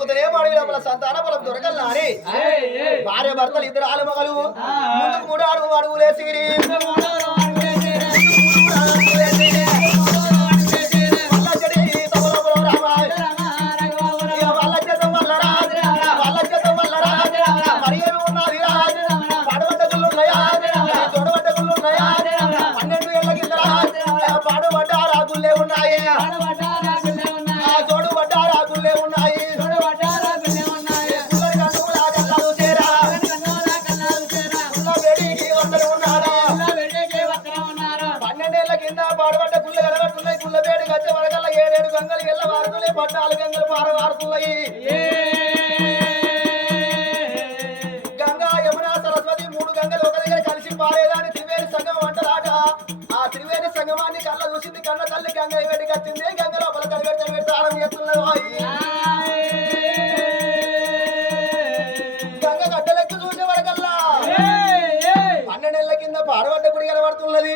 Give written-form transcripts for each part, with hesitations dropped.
దొరుకుతూనే వాడి లోపల సంతాన బలం దొరకల్లాని భార్య భర్తలు ఇద్దరు ఆలుమగలు ముందుకు 3 అడుగులేసి గంగా యమునా సరస్వతి 3 గంగలు ఒక దగ్గర కలిసి పారేదాన్ని త్రివేణి సంగమం అంటారాట. ఆ త్రివేణి సంగమాన్ని కళ్ళ చూసింది. కన్న తల్లి గంగ వేడికి వచ్చింది. గంగ లోపల కడిగడి తాళం చేస్తున్నది. గంగ గడ్డలెక్కి చూసే వరకల్లా 12 నెలల కింద పాడబడ్డ గుడి కనబడుతున్నది.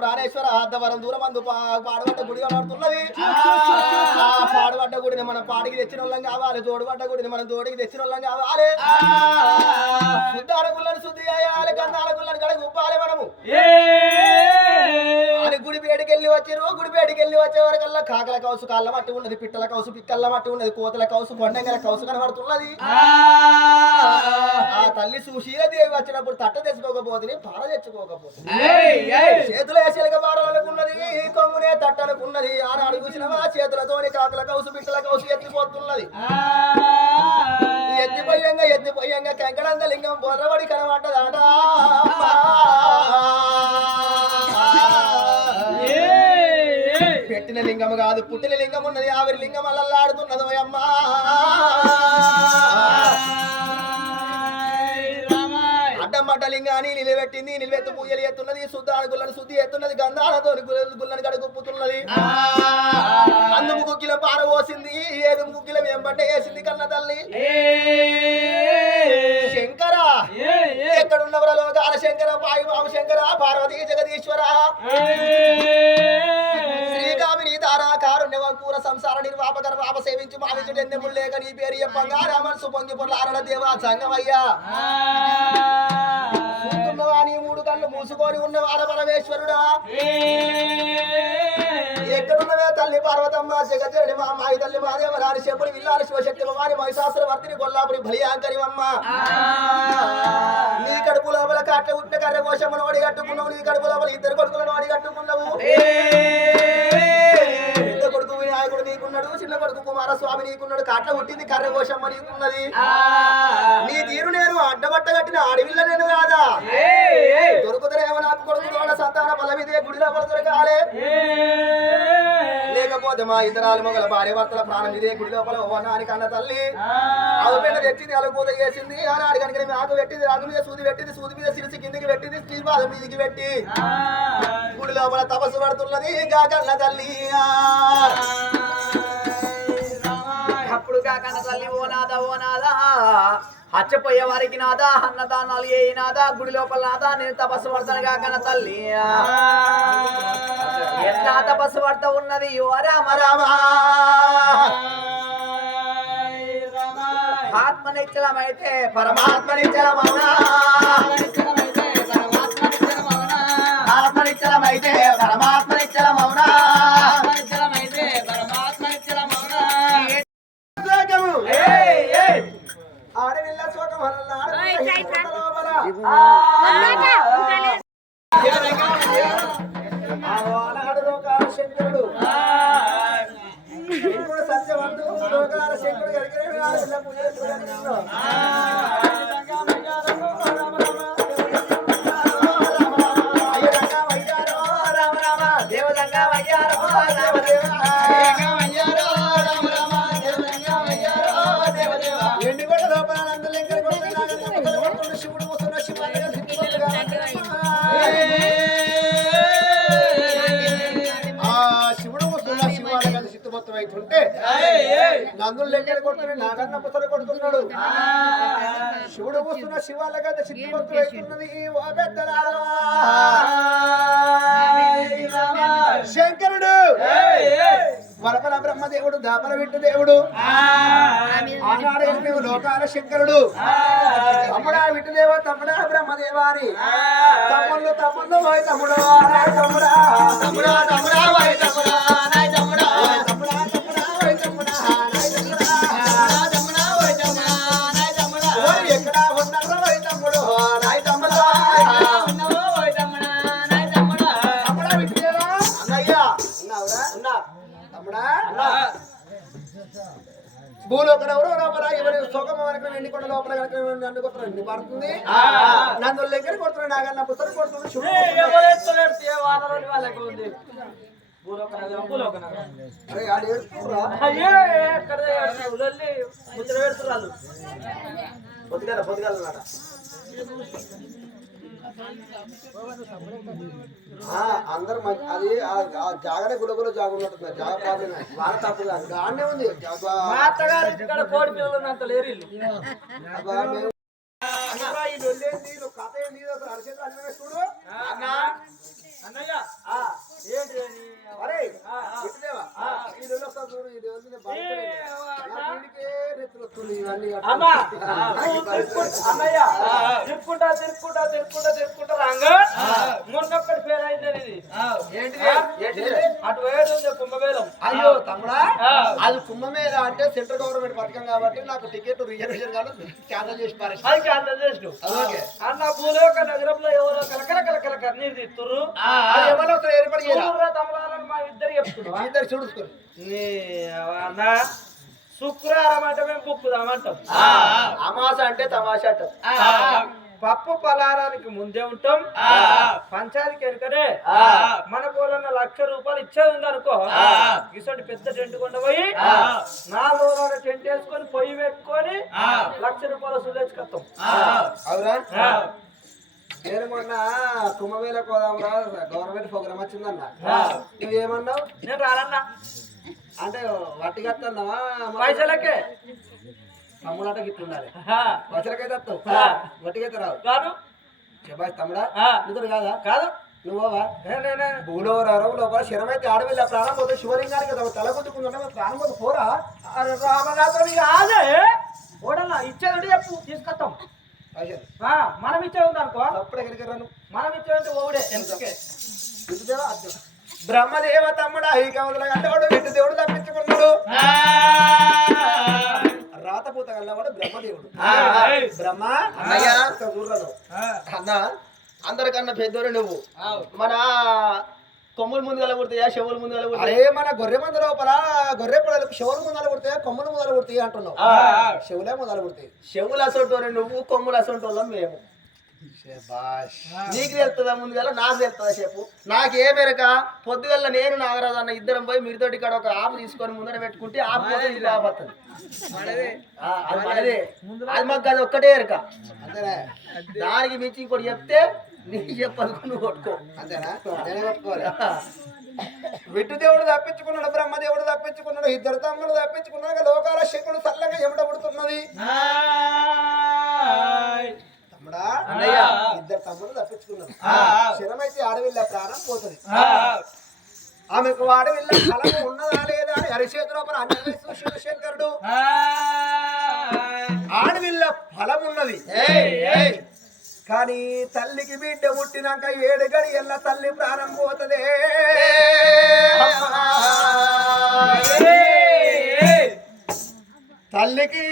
ప్రాణేశ్వర ఆద్దవరం దూరం అందు పాడబడ్డ గుడి కనబడుతున్నది. పాడబడ్డ గుడిని మనం పాడికి తెచ్చిన వాళ్ళం కావాలి. తోడుబడ్డ గుడిని మనం తోడికి తెచ్చిన వాళ్ళం కావాలి. శుద్ధాల గుళ్ళని శుద్ధి చేయాలి. గంధాల గుళ్ళని కడ గుప్పాలి మనము అని గుడి పేడికి వెళ్ళి వచ్చారు. గుడి పేడికి వెళ్ళి వచ్చే వరకల్లా కాకల కౌసు కాళ్ళ మట్టి ఉన్నది. పిట్టల కౌసు పిక్కల మట్టి ఉన్నది. కోతల కౌసు కొండంగల కౌసు కనబడుతున్నది. ఆ తల్లి సుశీలదేవి వచ్చినప్పుడు తట్ట తెచ్చుకోకపోతుంది, పార తెచ్చుకోకపోతుంది. చేతులు వేసేలుగా పారాలనుకున్నది. కొమ్మునే తట్టనుకున్నది. ఆనాడు చూసినవా చేతులతోని కాకల కౌసు పిట్టల కౌసు ఎత్తిపోతున్నది. ఎత్తిపోయంగా కంకడంద లింగం బొర్రబడి కనబడ్డదాట. పెట్టిన లింగం కాదు, పుట్టిన లింగం ఉన్నది. ఆవిరి లింగం అల్లల్లాడుతున్నదో అమ్మా. అడ్డమడ్డ లింగాన్ని నిలబెట్టింది. నిలబెత్తు పూజలు ఎత్తున్నది. శుద్ధాల గుళ్ళను శుద్ధి ఎత్తున్నది. గంధాలతో గుళ్ళని కడుగుప్పుతున్నది. అందుకు గుగ్గిల పార పోసింది. ఏదు గుగ్గిల వెంబడ్డ వేసింది కన్న తల్లి. శంకర ఎక్కడున్నవర లోకాల శంకర, వాయుబాబు శంకర, పార్వతీ జగదీశ్వర, శ్రీకామిని తారా కారుణ్యవంకూర సంసార నిర్వాపకర వాప సేవించు మావించుటెందెములు లేక నీ పేరు చెప్పంగా రామన్సు పొంగి పొర్ల అరణ దేవా సంగమయ్యా. చూస్తున్నవా నీ 3 కళ్ళు మూసుకొని ఉన్నవార పరమేశ్వరుడా. ఎక్కడున్నవే తల్లి పార్వతమ్మ జగజ్జనని మా మాయి తల్లి మాదేవరాని శంపుని విల్లాలి శివశక్తి భవాని మహిషాసుర వర్తిని కొల్లాపురి బలియాంకరివమ్మ. నీ కడుపు లోపల కాట్ల ఉట్టిన కర్ర కోశమ్మను వాడి కట్టుకున్నావు. నీ కడుపు లోపల 2 కొడుకులను వాడి కట్టుకున్నావు. పెద్ద కొడుకు వినాయకుడు నీకున్నాడు. చిన్న కొడుకు కుమారస్వామి నీకున్నాడు. కాట్ల పుట్టింది కర్ర కోశమ్మ నీకున్నది. నీ తీరు నేను అడ్డబట్ట కట్టిన అడవిల్ల నేను కాదా. దొరుకుతారేమో నాకు కొడుకు దోడ సంతాన బలమిదే గుడి లోపల దొరకాలే. లేకపోతే మా ఇతరాలు మొగల భార్య భర్తల ప్రాణం ఇదే గుడి లోపల ఓనాని కన్న తల్లి. ఆవు పెండ తెచ్చింది. అలకూత చేసింది. ఆనాడు కనుక ఆకు పెట్టింది. ఆకు మీద సూది పెట్టింది. సూది మీద సిరిసి కిందికి పెట్టింది. శ్రీపాద మీదికి పెట్టి గుడి లోపల తపస్సు పడుతున్నది గా కన్న తల్లి. అప్పుడు గా కన్న తల్లి ఓ నాదా ఓ నాదా హచ్చపోయే వారికి నాదా అన్నదానాలు ఏ నాదా గుడి లోపల నాదా నేను తపస్సు పడతాను కాకన తల్లి. ఎట్లా తపస్సు పడతా ఉన్నది ఓ రామ రామ. ఆత్మ నిశ్చలమైతే పరమాత్మ నిశ్చలమౌనా. ఆత్మ నిశ్చలమైతే పరమాత్మ నిశ్చలమౌనా. ఆడవిల్ల శోకం శంకరుడు సత్యవంతు లోకాల శంకరుడు దేవదంగా వయ్యారో అవుతుంటే నందులు లెక్కలు కొడుతున్నాడు. నాగన్న పుసలు కొడుతున్నాడు. శివుడు కూస్తున్న శివాల కదా చిత్తుమత్తు అవుతున్నది. ఓ పెద్దలారా శంకరుడు వరపల బ్రహ్మదేవుడు దాపల విట్టు దేవుడు ఆనాడు నువ్వు లోకాల శంకరుడు తమ్ముడా విట్టుదేవ తమ్ముడా బ్రహ్మదేవాని తమ్ముళ్ళు తమ్ముళ్ళు పోయి తమ్ముడు తమ్ముడా తమ్ముడా తమ్ముడా పోయి తమ్ముడా తమ్ముడా తమ్ముడా తమ్ముడా పోయి తమ్ముడా తమ్ముడా పోయి తమ్ముడా ఎక్కడ ఉన్నారో పోయి తమ్ముడు నాయ తమ్ముడా పోయి తమ్ముడా నాయ తమ్ముడా తమ్ముడా విట్టుదేవా అన్నయ్య ఉన్నావురా ఉన్నా తమ్ముడా భూలోకడ ఎవరో లోపల ఎవరి సుఖం వరకు ఎండికొండ లోపల నన్ను కొడుతున్నాడు పడుతుంది నన్ను దగ్గర కొడుతున్నాడు నాగన్న పుస్తకం కొడుతున్నాడు పొద్దుగాల పొద్దుగాల అందరు అది జాగనే గుడగులో జాగ ఉన్నట్టుంది జాగ ప్రాబ్లం వాళ్ళ తప్పు కాదు దాన్నే ఉంది కోడి పిల్లలు అంత లేరు కథ ఏంది అరచేతులు అన్నీ చూడు అన్నయ్య అరే విట్టుదేవా ఈ రోజు వస్తా చూడు ఈ రోజు అన్నయ్య తిరుక్కుంటా తిరుక్కుంటా తిరుక్కుంటా తిరుక్కుంటా రాంగా మొన్నొక్కటి ఫెయిల్ అయింది ఏంటిది అటు వేడు కుంభమేళం అయ్యో తమ్ముడా అది కుంభమేళ అంటే సెంట్రల్ గవర్నమెంట్ పథకం కాబట్టి నాకు టికెట్ రిజర్వేషన్ కాదు క్యాన్సల్ చేసి అది క్యాన్సల్ చేసిన అన్న భూలోక నగరంలో ఎవరో కలకల కలకల నీరు తీస్తుర్రు ఎవరో ఏర్పడి తమ్ముడాలని మా ఇద్దరు చెప్తున్నారు ఇద్దరు చూడుకోరు అన్న శుక్రవారం అంటే మేము బుక్కుదామంటాం అమాస అంటే తమాష అంటాం పప్పు పలారానికి ముందే ఉంటాం పంచాయతీకి ఎరుకనే మన పోలన్న ₹1,00,000 ఇచ్చే ఉంది అనుకో ఇసటి పెద్ద టెంట్ కొండ పోయి 4 రోజుల టెంట్ వేసుకొని పొయ్యి పెట్టుకొని ₹1,00,000 సులేచుకొస్తాం అవునా నేను మొన్న కుంభమేళ కోదాంరా గవర్నమెంట్ ప్రోగ్రామ్ వచ్చిందన్న నువ్వేమన్నావు నేను రానన్నా అంటే వట్టి కట్టన్నావా పైసలకే తమ్ముడట గిట్లుండాలి పైసలకైతే వస్తావు వట్టికైతే రావు కాదు చెప్పాలి తమ్ముడా ఇద్దరు కాదా కాదు నువ్వా భూలో రావు లోపల శరమైతే ఆడవిల్ల ప్రాణం పోతే శివలింగానికి తల కొట్టుకుంటున్నా ప్రాణం పోతే పోరా రామరాత్రి కాదే ఓడన్నా ఇచ్చేది చెప్పు తీసుకొస్తాం మనం ఇచ్చే ఉంది అనుకో అప్పుడు ఎక్కడికి రాను మనం ఇచ్చేది ఓడే ఎందుకే బ్రహ్మదేవ తమ్ముడా ఈ కవుల గంటవాడు విట్టు దేవుడు తప్పించుకున్నాడు రాతపూత గల్లవాడు బ్రహ్మదేవుడు బ్రహ్మ అన్న అందరికన్నా పెద్దోడు నువ్వు మన కొమ్ముల ముందు కలగొడతాయా చెవుల ముందు కలగొడతాయి అరే మన గొర్రె మంది లోపల గొర్రె పొడలు చెవుల ముందర కొడతాయా కొమ్ముల ముందర కొడతాయి అంటున్నావు చెవులే ముందర కొడతాయి చెవులు అసంటోనే నువ్వు కొమ్ములు అసంటోళ్ళం మేము నీకు తెలుస్తుందా ముందుగల నాకు తెలుస్తుందా చెప్పు నాకేమేరక పొద్దుగల్ల నేను నాగరాజు అన్న ఇద్దరం పోయి మీతోటి ఇక్కడ ఒక ఆపు తీసుకొని ముందర పెట్టుకుంటే ఆపు ఆపత్తుంది అది మనదే అది మాకు అది ఒక్కటే ఎరక దానికి మించి ఇంకోటి చెప్తే నీకు చెప్పాలి నువ్వు కొట్టుకో అంతేనా నేనే కొట్టుకోవాలి విట్టు దేవుడు తప్పించుకున్నాడు బ్రహ్మదేవుడు తప్పించుకున్నాడు ఇద్దరు తమ్ముడు తప్పించుకున్నాడు లోకాల శంకుడు చల్లగా ఎముడ పుడుతున్నది తమ్ముడా ఇద్దరు తమ్ముడు తప్పించుకున్నారు శరమైతే ఆడవిల్ల ప్రాణం పోతుంది ఆమెకు ఆడవిల్ల ఫలము ఉన్నదా లేదా అని హరిచేతులోపల అన్ని చూసిన శంకరుడు ఆడవిల్ల ఫలం ఉన్నది కానీ తల్లికి బిడ్డ పుట్టినాక 7 గడియల్ల తల్లి ప్రాణం పోతుంది తల్లికి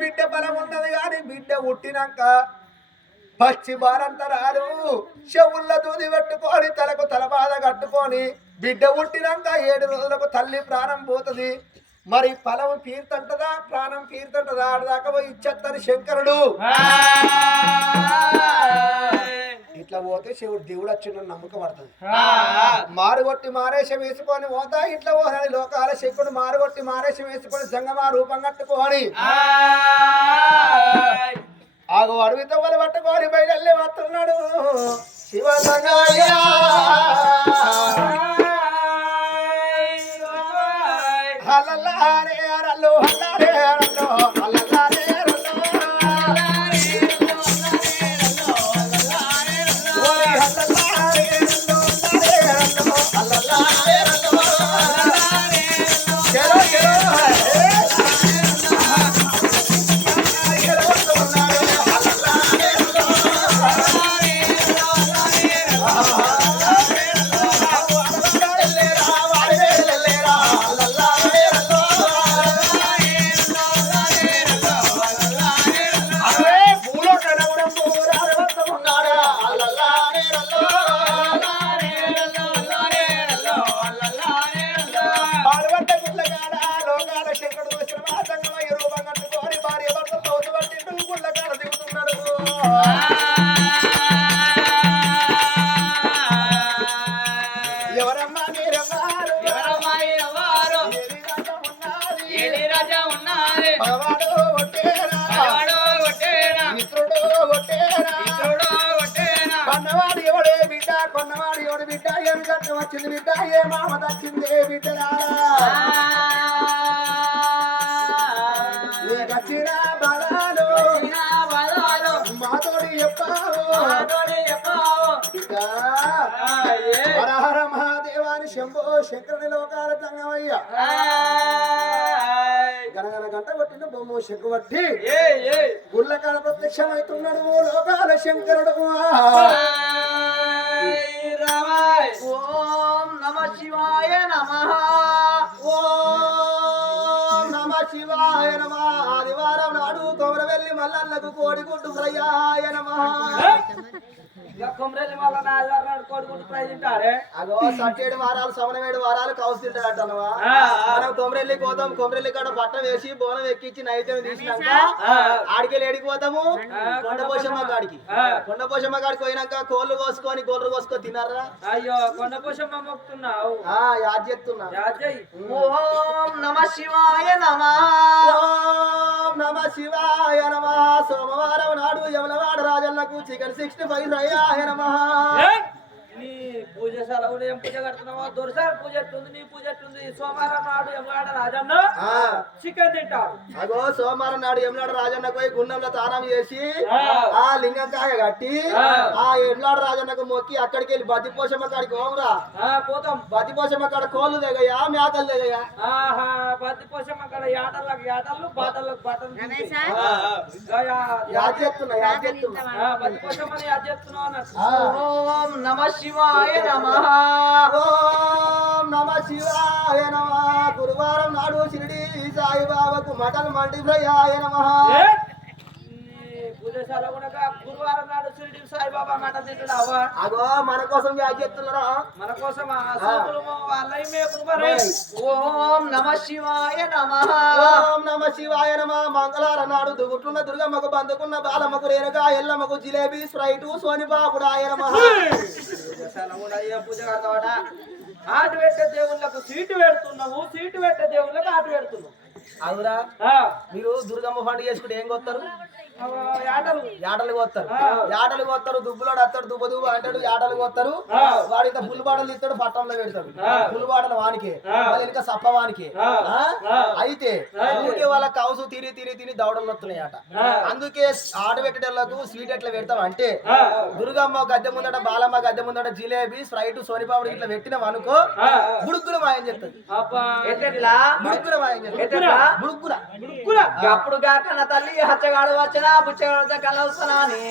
బిడ్డ ఫలం ఉన్నది కానీ బిడ్డ పుట్టినాక పచ్చి బారంతరాలు చెవుల్ల దూది పెట్టుకొని తలకు తలబాధ కట్టుకొని బిడ్డ పుట్టినాక 7 రోజులకు తల్లి ప్రాణం పోతుంది మరి ఫలం తీర్తంటదా ప్రాణం తీర్తంటదా ఆడదాకా పోయి ఇచ్చేస్తాను శంకరుడు ఇట్లా పోతే శివుడు దేవుడు వచ్చిన నమ్మకం పడుతుంది మారుగొట్టి మారేషం వేసుకొని పోతా ఇట్లా పోతాని లోకాల శంకుడు మారుగొట్టి మారేషం వేసుకొని జంగమా రూపం కట్టుకొని ఆగు అడవితో వాళ్ళు పట్టుకొని బయలు వస్తున్నాడు శివ హల్లలారే అరల్లో హల్లారే అరల్లో హల్లలారే అరల్లో హల్లలారే అరల్లో హల్లలారే అరల్లో భగవాడు ఒట్టేనా మిత్రుడు ఒట్టేనా కొన్నవాడు ఎవడే బిడ్డ కొన్నవాడు ఎవడు బిడ్డ ఏమి కట్టం వచ్చింది బిడ్డ ఏ మామ దచ్చిందే బిడ్డరా నీకచ్చిన బలాలు మాతోడి చెప్పావు బిడ్డ హరహర మహాదేవాని శంభో శంకరుని లోకాల తంగమయ్య గనగన గంట కొట్టిన బొమ్మ శంకు పట్టి గుళ్ళకాల ప్రత్యక్షమవుతున్నాడు లోకాల శంకరుడు ఓం నమ శివాయ నమః ఓం నమ శివాయ నమః ఆదివారం నాడు కొమరవెల్లి మల్లన్నకు కోడిగుడ్డు ఫ్రయ్యాయ నమః కొమరవెల్లి మల్లన్న ఆదివారం నాడు కోడిగుడ్డు ఫ్రై తింటారే అగో 7 వారాలు 7 వారాలు కౌసు తింటాడటనవా మనం కొమరెల్లి పోతాం కొమరెల్లి కాడ పట్ట వేసి బోనం ఎక్కించి నైవేద్యం తీసినాక ఆడికి ఏడికి పోతాము కొండపోషమ్మ కాడికి పోయినాక కోళ్ళు కోసుకొని తిన్నారా అయ్యో కొండపోషమ్మ మొక్కుతున్నావు యాద్ చేస్తున్నా ఓం నమ శివాయ నమః ఓం నమ శివాయ నమః సోమవారం నాడు యమలవాడ రాజన్నకు చికెన్ 65 రయ్యాయ నమః నీ పూజశాల కూడా ఏం పూజ కడుతున్నావా దొరసారి పూజ ఎట్టుంది నీ పూజ ఎట్టుంది సోమవారం నాడు యమలాడ రాజన్న చికెన్ తింటాడు అగో సోమవారం నాడు యమలాడ రాజన్న పోయి గుండంలో తానం చేసి ఆ లింగంకాయ కట్టి ఆ యమలాడ రాజన్నకు మొక్కి అక్కడికి వెళ్ళి బద్దిపోషమ్మ కాడికి ఓమరా పోతాం బద్దిపోషమ్మ కాడ కోళ్ళు దిగయా మేకలు దిగయా బద్దిపోషమ్మ కాడ యాటలు బాటలకు బాటలు బద్దిపోషమ్మని యాద్ చేస్తున్నావు అన్నట్టు ఓం నమ శివాయ నమః ఓం నమ శివాయ నమః గురువారం నాడు షిరిడి సాయిబాబాకు మటన్ మండి ఫ్రయ్యాయ నమః పూజశాల కూడా గురువారం నాడు షిరిడి సాయిబాబా మటన్ తింటున్నావా అగో మన కోసం యాద్ చేస్తున్నారా మన కోసం ఓం నమ శివాయ నమః ఓం నమ శివాయ నమః మంగళవారం నాడు దుగుట్లున్న దుర్గమ్మకు బందుకున్న బాలమ్మకు రేణుక ఎల్లమ్మకు జిలేబీ స్ప్రైటు సోనిపాపుడాయ నమః పూజ కడతావాడ ఆటు పెట్టే దేవుళ్ళకు సీటు పెడుతున్నావు సీటు పెట్టే దేవుళ్ళకు ఆటు పెడుతున్నావు అవురా మీరు దుర్గమ్మ పండుగ చేసుకుంటే ఏం కొత్తారు యాటలు కొత్తారు దుబ్బులోడు వస్తాడు దుబ్బ అంటాడు యాటలు కొత్తారు వాడు ఇంత పుల్లు బాటలు ఇస్తాడు పట్టంలో పెడతాడు పుల్లు బాటలు వానికి ఇంకా సప్ప వానికి అయితే ఊరికే వాళ్ళ కౌసు తిని దవడలు వస్తున్నాయట అందుకే ఆట పెట్టేటోళ్లకు స్వీట్ ఎట్లా పెడతాం అంటే దుర్గమ్మ గద్దె ముందట బాలమ్మ గద్దె ముందట జిలేబీ స్ప్రైట్ సోనిపాపుడు ఇట్లా పెట్టినాం అనుకో బుడుక్కుల మాయం చెప్తుంది బుడుక్కుల మాయం చెప్తుంది అప్పుడు కాకన తల్లి హచ్చగాడు వచ్చిన బుచ్చగాడు కలవస్తున్నాని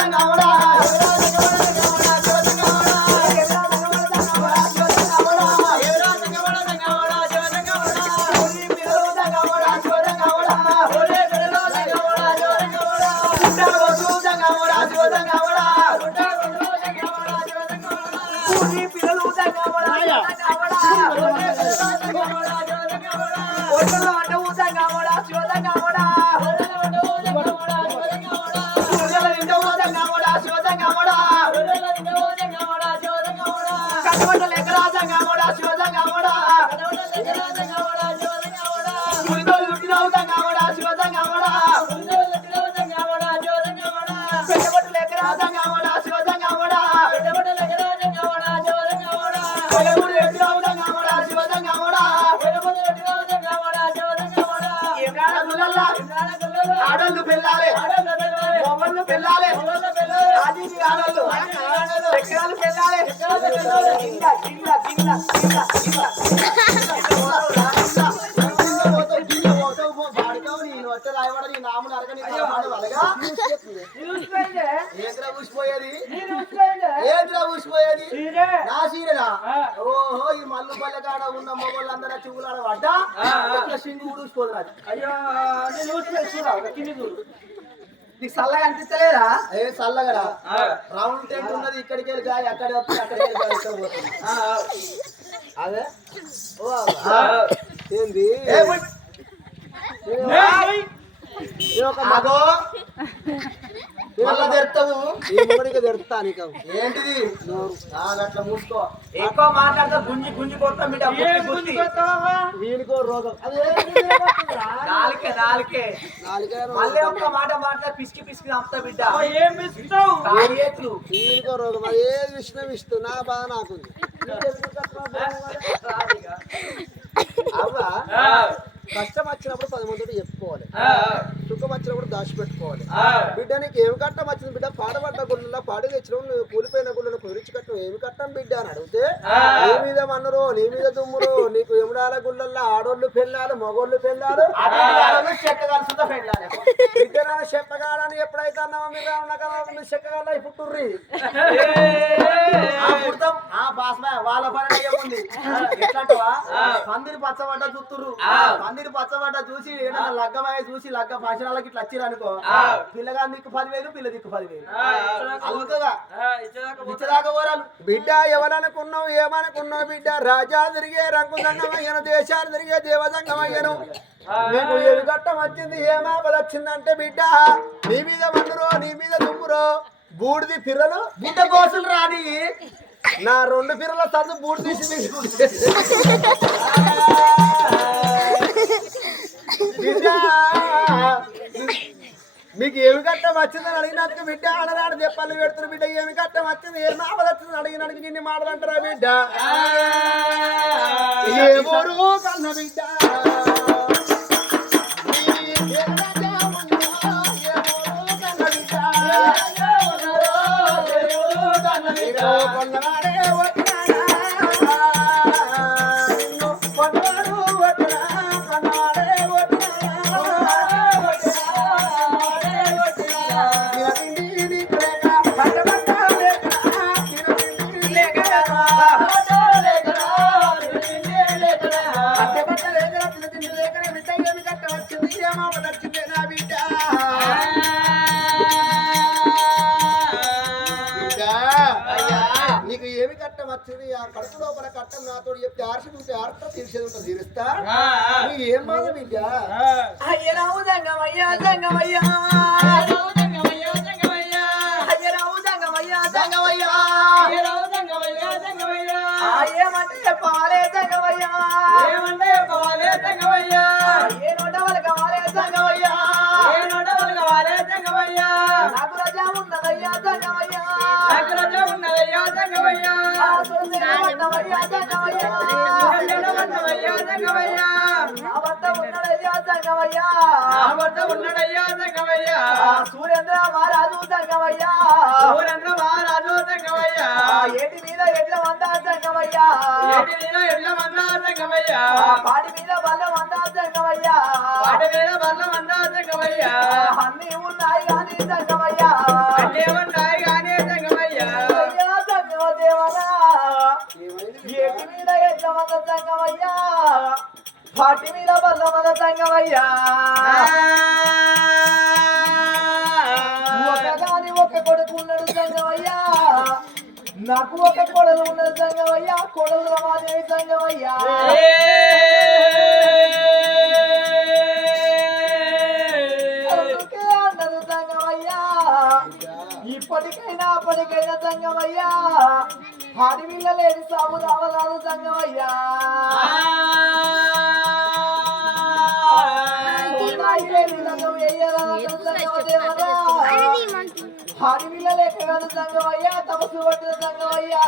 సంగమోడా ఆడళ్ళు పెళ్ళాలి మొగళ్ళు పెళ్ళాలి అది ఆడళ్ళు ఎక్కడాలు పెళ్ళాలి నా సీరనా ఓహో ఈ మల్లు పల్లె కాడ ఉన్న మొగోళ్ళందరూ చెవులాడ పడ్డా సింగు ఊడిపోతున్నది నీకు చల్లగా అనిపిస్తలేదా ఏ చల్లగడా రౌండ్ టెంట్ ఉన్నది ఇక్కడికి వెళ్ళి గాయ అక్కడే వస్తుంది అక్కడికి వెళ్ళి అదే ఏంది మళ్ళా తెరుతావు ఈ మొగడికి తెరుతా నీకు ఏంటిది అట్లా మూసుకో ఎక్కువ మాట్లాడితే గుంజి గుంజి కొడతాం బిడ్డ వీనికో రోగం నాలుకే నాలుకే నాలుగే మళ్ళీ ఒక్క మాట మాట్లాడి పిసికి పిసికి చంపుతా బిడ్డ ఏం ఇస్తావు తాగేతులు వీనికో రోగం అది ఏది విష్ణు నా బాధ నాకుంది అవ్వా కష్టం వచ్చినప్పుడు 10 మందితో చెప్పుకోవాలి సుఖం వచ్చినప్పుడు దాచిపెట్టుకోవాలి బిడ్డ నీకు ఏమి కట్టం వచ్చింది బిడ్డ పాడబడ్డ గుళ్ళలో పాడి తెచ్చినావు నువ్వు కూలిపోయిన గుళ్ళను కుదిరించి కట్టం ఏమి కట్టం బిడ్డ అని అడిగితే నీ మీద మన్నురు నీ మీద దుమ్మురు నీకు ఎముడాల గుళ్ళల్లో ఆడోళ్ళు పెళ్ళాలు మగోళ్ళు పెళ్ళాలు బిడ్డ నాన్న చెప్పగాడని ఎప్పుడైతే అన్నావో మీరు ఉన్న చెక్కగాళ్ళ పుట్టుర్రి వాళ్ళ పని ఏముంది ఎట్లాంటివా పందిరి పచ్చబడ్డ చూస్తుర్రు పందిరి పచ్చబడ్డ చూసి ఏదైనా లగ్గమాయ చూసి లగ్గ ఫంక్షనాలకి ఇట్లా వచ్చిరు అనుకో పిల్లగా దిక్కు 10,000 పిల్ల దిక్కు 10,000 అల్లుకగా ఇచ్చదాకా ఓరాలు బిడ్డ ఎవరనుకున్నావు ఏమనుకున్నావు బిడ్డ రాజా తిరిగే రంగు సంగమయ్యను దేశాలు తిరిగే దేవసంగమయ్యను నీకు ఏమి కట్టం వచ్చింది ఏమాపద వచ్చిందంటే బిడ్డ నీ మీద మన్నురో నీ మీద దుమ్మురో బూడిది పిర్రలు బుడ్డ కోసులు రాని నా 2 పిర్రల సందు బూడి తీసి బిడ్డ మీకు ఏమి కట్టం వచ్చిందని అడిగినందుకు బిడ్డ ఆడరాడు చెప్పాలి పెడుతున్నారు బిడ్డ ఏమి కట్టం వచ్చింది ఏం ఆపద వచ్చిందని అడిగినందుకు నిన్ను మాటలంటారా బిడ్డ ఏ ఊరు కన్న బిడ్డ కొన్నవాడే నీకు ఏమి కట్టం వచ్చింది ఆ కడుపు లోపల కట్టం నాతో చెప్తే ఆర్షి ఉంటే ఆర్ట తీర్చేది ఉంటుంది తీరుస్తా నీకు ఏం బాధ బిడ్డ అయ్యరావు సంగమయ్యా సంగమయ్యా ఏమంటే చెప్పాలే సంగమయ్యా ఏమంటే చెప్పాలే సంగమయ్యా ఏ నోట వాళ్ళు కావాలే సంగమయ్యా ఏ నోట వాళ్ళు కావాలే సంగమయ్యా నాకు రజా ఉన్నదయ్యా సంగమయ్యా నాకు రజా ఉన్నదయ్యా సంగమయ్యా ఉన్నదయ్యా సంగమయ్యా సంగమయ్యా నా భర్త ఉన్నదయ్యా సంగమయ్యా నా భర్త ఉన్నదయ్యా సంగమయ్యా సూర్యేంద్ర మహారాజు సంగమయ్యా సూర్యేంద్ర మహారాజు సంగమయ్యా ఏటి మీద ఎట్ల వందా సంగమయ్యా ఏటి మీద ఎట్ల వందా సంగమయ్యా పాటి మీద బల్ల వందా సంగమయ్యా పాటి మీద బల్ల వందా సంగమయ్యా అన్నీ ఉన్నాయి గాని సంగమయ్యా అన్నీ ఉన్నాయి గాని సంగమయ్యా అయ్యా సంగమ దేవరా ఏటి మీద ఎట్ల వంద సంగమయ్యా పాటి మీద బల్ల వంద సంగమయ్యా ఒకగాని ఒక కొడుకు ఉన్నాడు సంగమయ్యా నాకు ఒక కొడలు ఉన్నది సంగమయ్యా కొడలు రమాదేవి సంగమయ్యా అందుకే అన్నది సంగమయ్యా ఇప్పటికైనా అప్పటికైనా సంగమయ్యా అడవిల్ల లేని సాగు రావరాదు సంగమయ్యా అడవిల్ల లేక సంగమయ్యా తపస్సు పట్టిన సంగమయ్యా